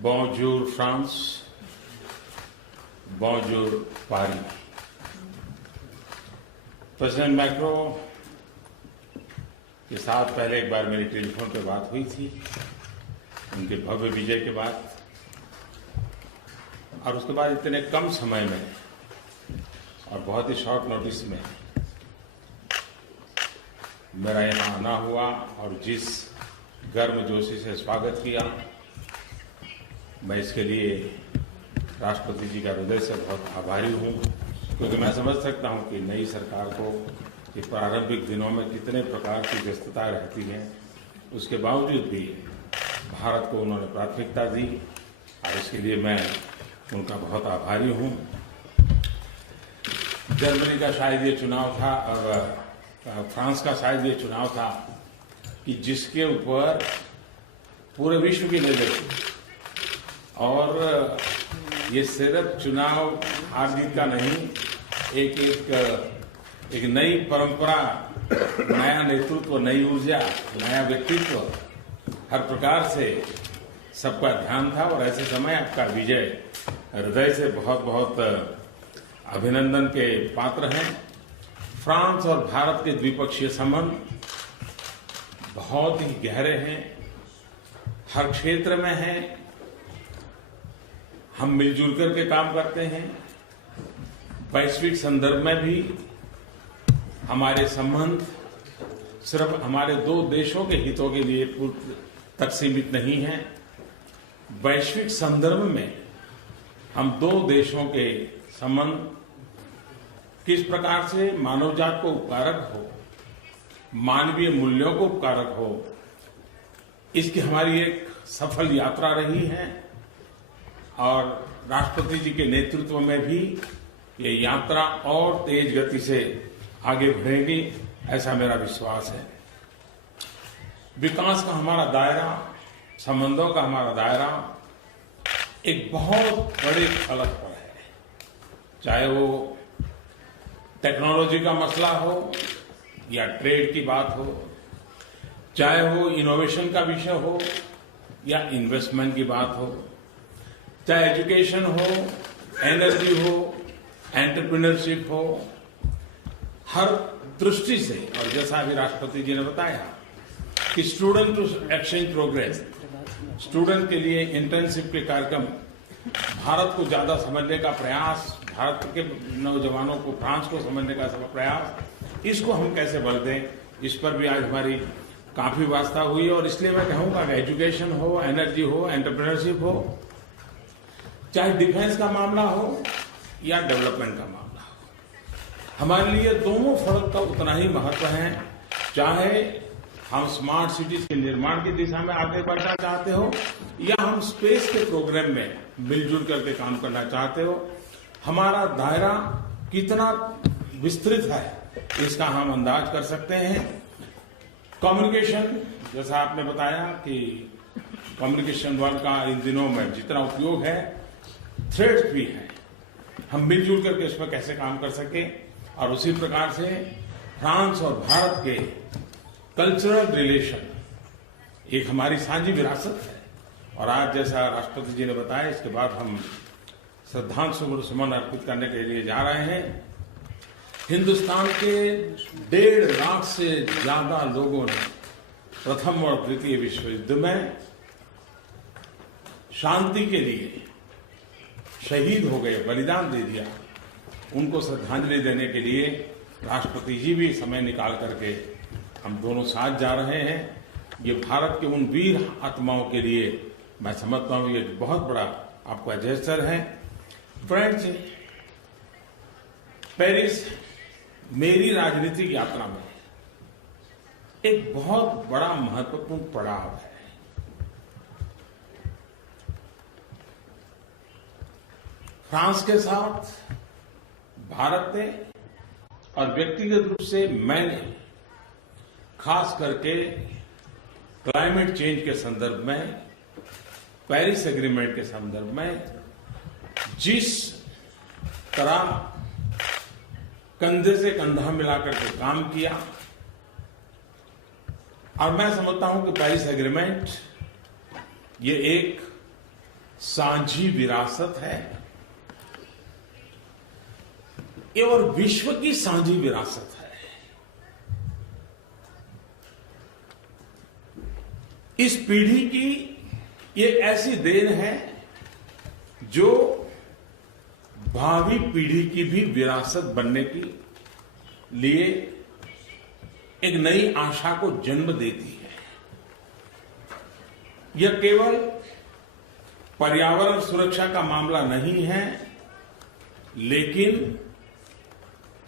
Bonjour France, bonjour Paris। President macro के साथ पहले एक बार मेरी टेलीफोन पर बात हुई थी उनके भव्य विजय के बाद, और उसके बाद इतने कम समय में और बहुत ही शॉर्ट नोटिस में मेरा यहाँ आना हुआ और जिस गर्मजोशी से स्वागत किया, मैं इसके लिए राष्ट्रपति जी का हृदय से बहुत आभारी हूँ, क्योंकि मैं समझ सकता हूँ कि नई सरकार को कि प्रारंभिक दिनों में कितने प्रकार की व्यस्तता रहती है, उसके बावजूद भी भारत को उन्होंने प्राथमिकता दी और इसके लिए मैं उनका बहुत आभारी हूँ। जर्मनी का शायद ये चुनाव था और फ्रांस का शायद ये चुनाव था कि जिसके ऊपर पूरे विश्व की नजर थी, और ये सिर्फ चुनाव हार जीत का नहीं, एक नई परंपरा, नया नेतृत्व, नई ऊर्जा, नया व्यक्तित्व, हर प्रकार से सबका ध्यान था। और ऐसे समय आपका विजय हृदय से बहुत बहुत अभिनंदन के पात्र हैं। फ्रांस और भारत के द्विपक्षीय संबंध बहुत ही गहरे हैं, हर क्षेत्र में हैं। हम मिलजुल करके काम करते हैं। वैश्विक संदर्भ में भी हमारे संबंध सिर्फ हमारे दो देशों के हितों के लिए तक सीमित नहीं है। वैश्विक संदर्भ में हम दो देशों के संबंध किस प्रकार से मानवजात को उपकारक हो, मानवीय मूल्यों को उपकारक हो, इसकी हमारी एक सफल यात्रा रही है। और राष्ट्रपति जी के नेतृत्व में भी ये यात्रा और तेज गति से आगे बढ़ेगी, ऐसा मेरा विश्वास है। विकास का हमारा दायरा, संबंधों का हमारा दायरा एक बहुत बड़े फलक पर है, चाहे वो टेक्नोलॉजी का मसला हो या ट्रेड की बात हो, चाहे वो इनोवेशन का विषय हो या इन्वेस्टमेंट की बात हो, चाहे एजुकेशन हो, एनर्जी हो, एंटरप्रेन्योरशिप हो, हर दृष्टि से। और जैसा अभी राष्ट्रपति जी ने बताया कि student to exchange progress, student के लिए इंटर्नशिप के कार्यक्रम, भारत को ज्यादा समझने का प्रयास, भारत के नौजवानों को फ्रांस को समझने का प्रयास, इसको हम कैसे बल दें, इस पर भी आज हमारी काफी वास्ता हुई। और इसलिए मैं कहूंगा कि एजुकेशन हो, एनर्जी हो, एंटरप्रेन्योरशिप हो, चाहे डिफेंस का मामला हो या डेवलपमेंट का मामला हो, हमारे लिए दोनों फर्क का उतना ही महत्व है। चाहे हम स्मार्ट सिटीज के निर्माण की दिशा में आगे बढ़ना चाहते हो या हम स्पेस के प्रोग्राम में मिलजुल करके काम करना चाहते हो, हमारा दायरा कितना विस्तृत है इसका हम अंदाज कर सकते हैं। कम्युनिकेशन, जैसा आपने बताया कि कम्युनिकेशन वर्ड का इन दिनों में जितना उपयोग है, थ्रेड्स भी हैं, हम मिलजुल करके इसमें कैसे काम कर सके। और उसी प्रकार से फ्रांस और भारत के कल्चरल रिलेशन एक हमारी साझी विरासत है। और आज जैसा राष्ट्रपति जी ने बताया, इसके बाद हम श्रद्धांजलि सुमन अर्पित करने के लिए जा रहे हैं। हिंदुस्तान के 1.5 लाख से ज्यादा लोगों ने प्रथम और द्वितीय विश्व युद्ध में शांति के लिए शहीद हो गए, बलिदान दे दिया, उनको श्रद्धांजलि देने के लिए राष्ट्रपति जी भी समय निकाल करके हम दोनों साथ जा रहे हैं। ये भारत के उन वीर आत्माओं के लिए मैं समझता हूँ ये बहुत बड़ा आपका जेस्चर है। फ्रेंड्स, पेरिस मेरी राजनीतिक यात्रा में एक बहुत बड़ा महत्वपूर्ण पड़ाव है। फ्रांस के साथ भारत ने और व्यक्तिगत रूप से मैंने खास करके क्लाइमेट चेंज के संदर्भ में, पेरिस एग्रीमेंट के संदर्भ में जिस तरह कंधे से कंधा मिलाकर के काम किया, और मैं समझता हूं कि पेरिस एग्रीमेंट ये एक साझी विरासत है, ये और विश्व की साझी विरासत है। इस पीढ़ी की ये ऐसी देन है जो भावी पीढ़ी की भी विरासत बनने के लिए एक नई आशा को जन्म देती है। यह केवल पर्यावरण सुरक्षा का मामला नहीं है, लेकिन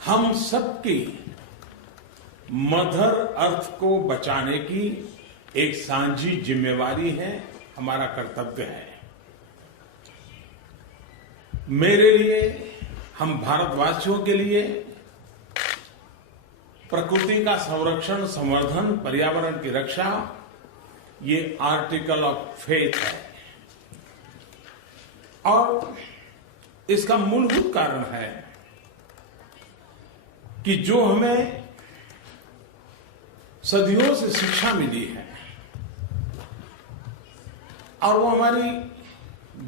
हम सबकी मदर अर्थ को बचाने की एक साझी जिम्मेवारी है, हमारा कर्तव्य है। मेरे लिए, हम भारतवासियों के लिए प्रकृति का संरक्षण, संवर्धन, पर्यावरण की रक्षा ये आर्टिकल ऑफ फेथ है। और इसका मूलभूत कारण है कि जो हमें सदियों से शिक्षा मिली है और वो हमारी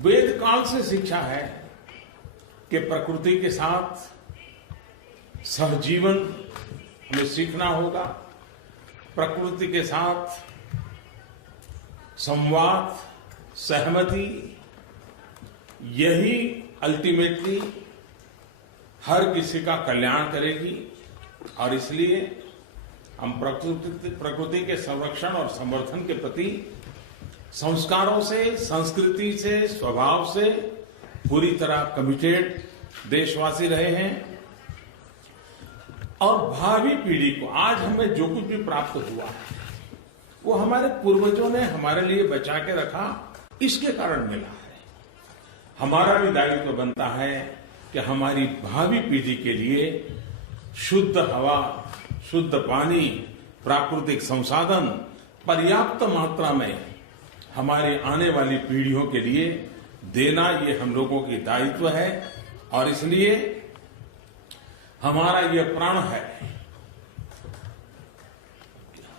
वेद काल से शिक्षा है कि प्रकृति के साथ सहजीवन हमें सीखना होगा, प्रकृति के साथ संवाद, सहमति, यही अल्टीमेटली हर किसी का कल्याण करेगी। और इसलिए हम प्रकृति के संरक्षण और संवर्धन के प्रति संस्कारों से, संस्कृति से, स्वभाव से पूरी तरह कमिटेड देशवासी रहे हैं। और भावी पीढ़ी को आज हमें जो कुछ भी प्राप्त हुआ है वो हमारे पूर्वजों ने हमारे लिए बचा के रखा, इसके कारण मिला है। हमारा भी दायित्व बनता है कि हमारी भावी पीढ़ी के लिए शुद्ध हवा, शुद्ध पानी, प्राकृतिक संसाधन पर्याप्त मात्रा में हमारी आने वाली पीढ़ियों के लिए देना, ये हम लोगों की दायित्व है। और इसलिए हमारा ये प्रण है,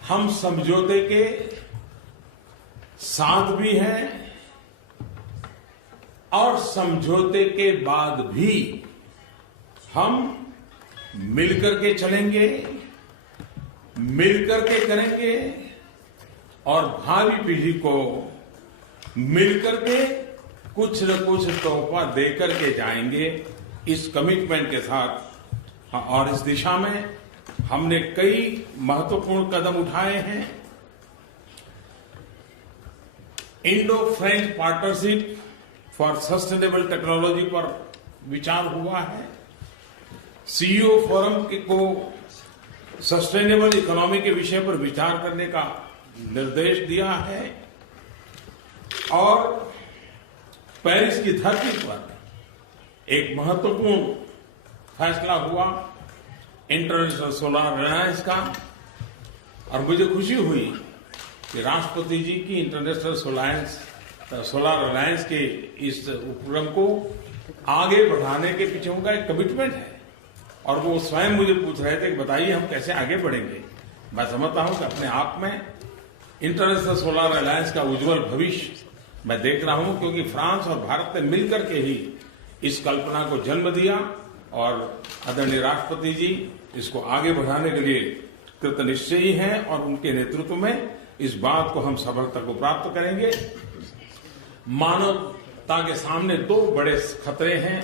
हम समझौते के साथ भी हैं और समझौते के बाद भी हम मिलकर के चलेंगे, मिलकर के करेंगे और भावी पीढ़ी को मिलकर के कुछ न कुछ तोहफा देकर के जाएंगे, इस कमिटमेंट के साथ। और इस दिशा में हमने कई महत्वपूर्ण कदम उठाए हैं। Indo French partnership for sustainable technology पर विचार हुआ है। सीईओ फोरम को सस्टेनेबल इकोनॉमी के विषय पर विचार करने का निर्देश दिया है। और पेरिस की धरती पर एक महत्वपूर्ण फैसला हुआ इंटरनेशनल सोलर अलायंस का। और मुझे खुशी हुई कि राष्ट्रपति जी की इंटरनेशनल सोलर अलायंस के इस उपक्रम को आगे बढ़ाने के पीछे उनका एक कमिटमेंट है। और वो स्वयं मुझे पूछ रहे थे कि बताइए हम कैसे आगे बढ़ेंगे। मैं समझता हूं कि अपने आप में इंटरनेशनल सोलर अलायंस का उज्जवल भविष्य मैं देख रहा हूं, क्योंकि फ्रांस और भारत ने मिलकर के ही इस कल्पना को जन्म दिया और आदरणीय राष्ट्रपति जी इसको आगे बढ़ाने के लिए कृतनिश्चयी हैं और उनके नेतृत्व में इस बात को हम सफलता को प्राप्त करेंगे। मानवता के सामने दो बड़े खतरे हैं।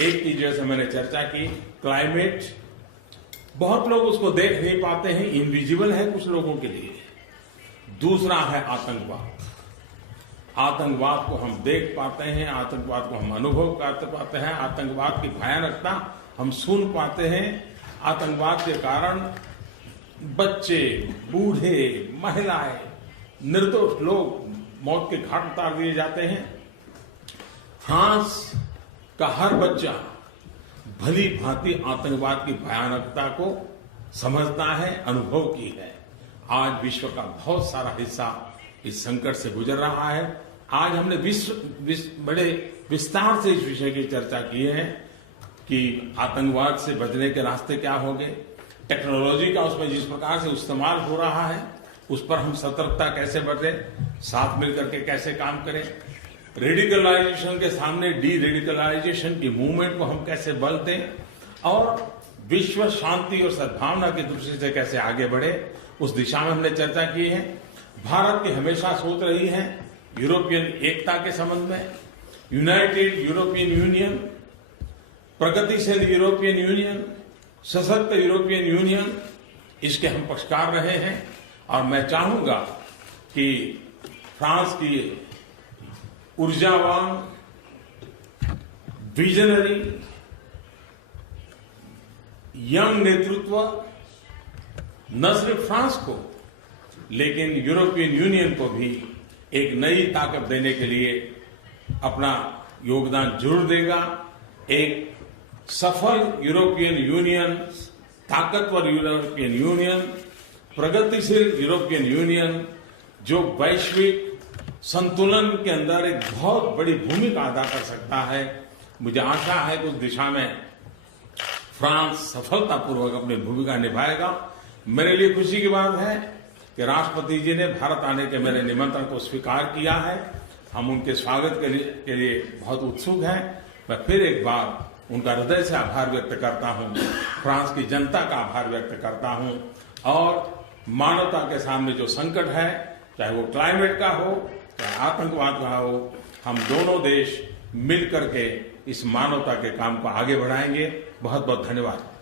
एक की जैसे मैंने चर्चा की, क्लाइमेट, बहुत लोग उसको देख नहीं पाते हैं, इनविजिबल है कुछ लोगों के लिए। दूसरा है आतंकवाद। आतंकवाद को हम देख पाते हैं, आतंकवाद को हम अनुभव कर पाते हैं, आतंकवाद की भयानकता हम सुन पाते हैं। आतंकवाद के कारण बच्चे, बूढ़े, महिलाएं, निर्दोष लोग मौत के घाट उतार दिए जाते हैं। फ्रांस का हर बच्चा भली भांति आतंकवाद की भयानकता को समझता है, अनुभव की है। आज विश्व का बहुत सारा हिस्सा इस संकट से गुजर रहा है। आज हमने बड़े विस्तार से इस विषय की चर्चा की है कि आतंकवाद से बचने के रास्ते क्या होंगे, टेक्नोलॉजी का उसमें जिस प्रकार से इस्तेमाल हो रहा है उस पर हम सतर्कता कैसे बरतें, साथ मिलकर के कैसे काम करें। रेडिकलाइजेशन के सामने डी रेडिकलाइजेशन की मूवमेंट को हम कैसे बल दें और विश्व शांति और सद्भावना की दृष्टि से कैसे आगे बढ़े, उस दिशा में हमने चर्चा की है। भारत की हमेशा सोच रही है यूरोपियन एकता के संबंध में, यूनाइटेड यूरोपियन यूनियन, प्रगतिशील यूरोपियन यूनियन, सशक्त यूरोपियन यूनियन, इसके हम पक्षकार रहे हैं। और मैं चाहूंगा कि फ्रांस की ऊर्जावान, विजनरी, यंग नेतृत्व न सिर्फ फ्रांस को लेकिन यूरोपियन यूनियन को भी एक नई ताकत देने के लिए अपना योगदान जरूर देगा। एक सफल यूरोपियन यूनियन, ताकतवर यूरोपियन यूनियन, प्रगतिशील यूरोपियन यूनियन जो वैश्विक संतुलन के अंदर एक बहुत बड़ी भूमिका अदा कर सकता है। मुझे आशा है कि उस दिशा में फ्रांस सफलतापूर्वक अपनी भूमिका निभाएगा। मेरे लिए खुशी की बात है कि राष्ट्रपति जी ने भारत आने के मेरे निमंत्रण को स्वीकार किया है। हम उनके स्वागत के लिए बहुत उत्सुक हैं। मैं फिर एक बार उनका हृदय से आभार व्यक्त करता हूं, फ्रांस की जनता का आभार व्यक्त करता हूं और मानवता के सामने जो संकट है, चाहे वो क्लाइमेट का हो, चाहे आतंकवाद का हो, हम दोनों देश मिल करके इस मानवता के काम को आगे बढ़ाएंगे। बहुत बहुत धन्यवाद।